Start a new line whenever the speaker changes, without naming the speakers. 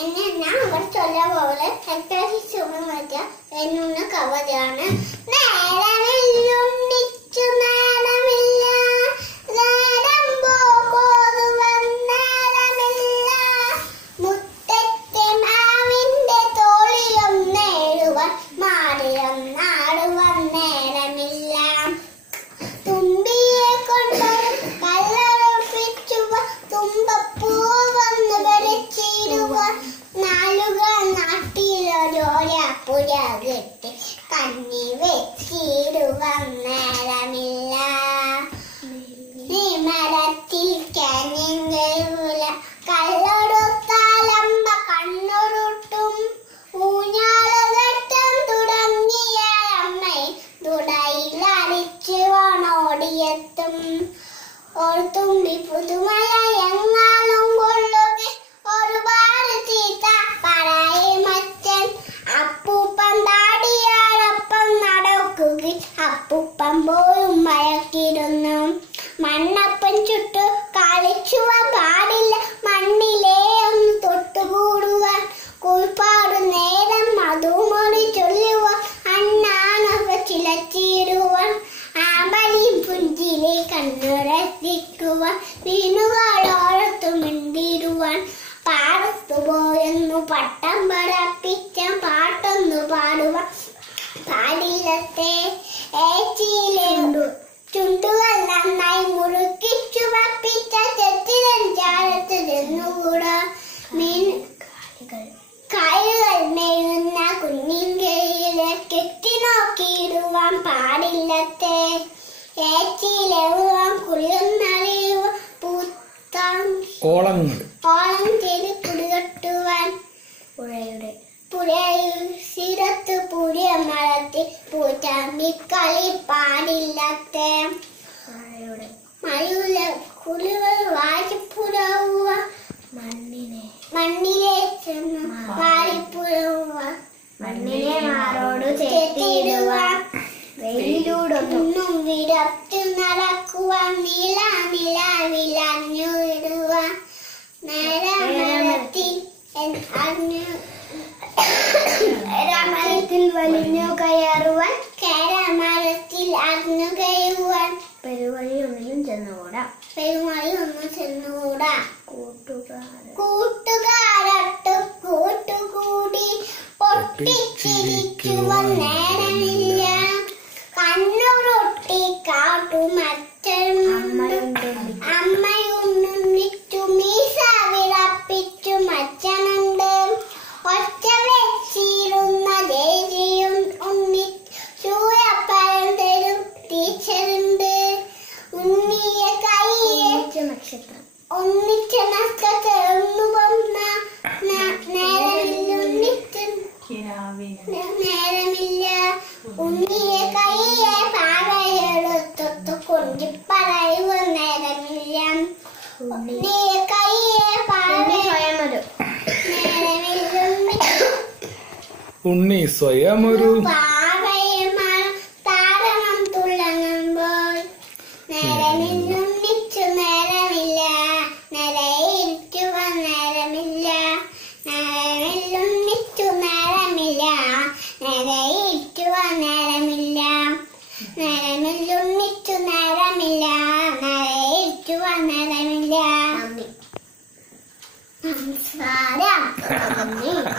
എന്നെ ഞാൻ ഇവിടെ ചൊല്ലാൻ പോലെ എത്ര എന്നുന്ന കവചാണ്. നേരമില്ലുണ്ണിച്ചു പുര കെട്ടി കണ്ണി വെച്ചിടു വന്നേരമില്ല നീ മരത്തിൽ കനിങ്ങൂല കല്ലൊടുത്താലമ്മ കണ്ണുരുട്ടും. ഊഞ്ഞാലകറ്റം തുടങ്ങിയ അമ്മ തുടയിലടിച്ചു ഓടിയെത്തും ഒരു തുമ്പി പുതുമഴ എങ്ങാനും അപ്പൂപ്പൻ പോലും മണ്ണപ്പൻ ചുട്ടു കളിച്ചുവാൻ പാടില്ല മണ്ണിലേ ഒന്ന് തൊട്ടുകൂടുവാൻ. കുൾപ്പാട് നേരം മധുമൊഴി ചൊല്ലുവാൻ അണ്ണാനൊക്കെ ചിലച്ചിടുവാൻ ആമ്പലി പുഞ്ചിലെ കണ്ണുരസിക്കുവാൻ വീണുകളോടത്തു മിണ്ടിടുവാൻ പാടത്തു പോയെന്നു നിന്നുകൂടാ മീൻ കാലുകൾ. മേയുന്ന കുഞ്ഞിൻ കയ്യിലെ കെട്ടി നോക്കിയിടുവാൻ പാടില്ലത്തെ. ഏച്ചിയിലെഴുവാൻ കുളിയൊന്നറിയുവ പൂത്താൻ
ഓളങ്ങൾ.
ഓളം ചെയ്ത് കുടികെട്ടുവാൻ. പുഴയുടെ പുഴയിൽ സിരത്ത് പുതിയ മരത്തിൽ പൂച്ചാമ്പി കളി പാടില്ലത്തെ. മഴയുടെ കുളികൾ വാരിപ്പുറവുക മണ്ണിനെ. മണ്ണിലെ ചെന്ന് വാരിപ്പുറവുക മണ്ണിനെ മാറോട് ചേർത്തിടുക വെയിലൂടൊന്നും. വിടത്തു നടക്കുവാൻ നില നില വിളഞ്ഞു ഇടുവാൻ നേരമരത്തിൽ അറിഞ്ഞു രാമരത്തിൽ വലിഞ്ഞു കയറുവാൻ. കേരമരത്തിൽ അറിഞ്ഞു കയറുവാൻ.
പെരുവഴി ഒന്നിലും ചെന്നുകൂടാ.
പെരുവഴി ഒന്നും ചെന്നുകൂടാ. കൂട്ടുകാരട്ട് കൂട്ടുകൂടി പൊട്ടിച്ചിരിക്കുവാൻ നേരമില്ല. കണ്ണുറൊട്ടി കാട്ടുമച്ചനും അമ്മയുണ്ണിച്ചു മീസ വിളപ്പിച്ചു മച്ചനുണ്ട് ഒറ്റ വെച്ചിരുന്ന ദേജിയും ഉണ്ണി സൂയപ്പഴം ടീച്ചറുണ്ട്. ഉണ്ണിയെ കൈയെ
നക്ഷത്രം.
നേരമില്ല ഉണ്ണിയെ കൈയെ നേരമില്ല. ഉണ്ണിയെ കൈയെ
ഉണ്ണി സ്വയം ഒരു
പാറയമാർ താരണം തുള്ളങ്ങുമ്പോൾ നേരമില്ലുണ്ണിച്ചു നേരമില്ല നേരമില്ല നന്ദി നമസ്കാരം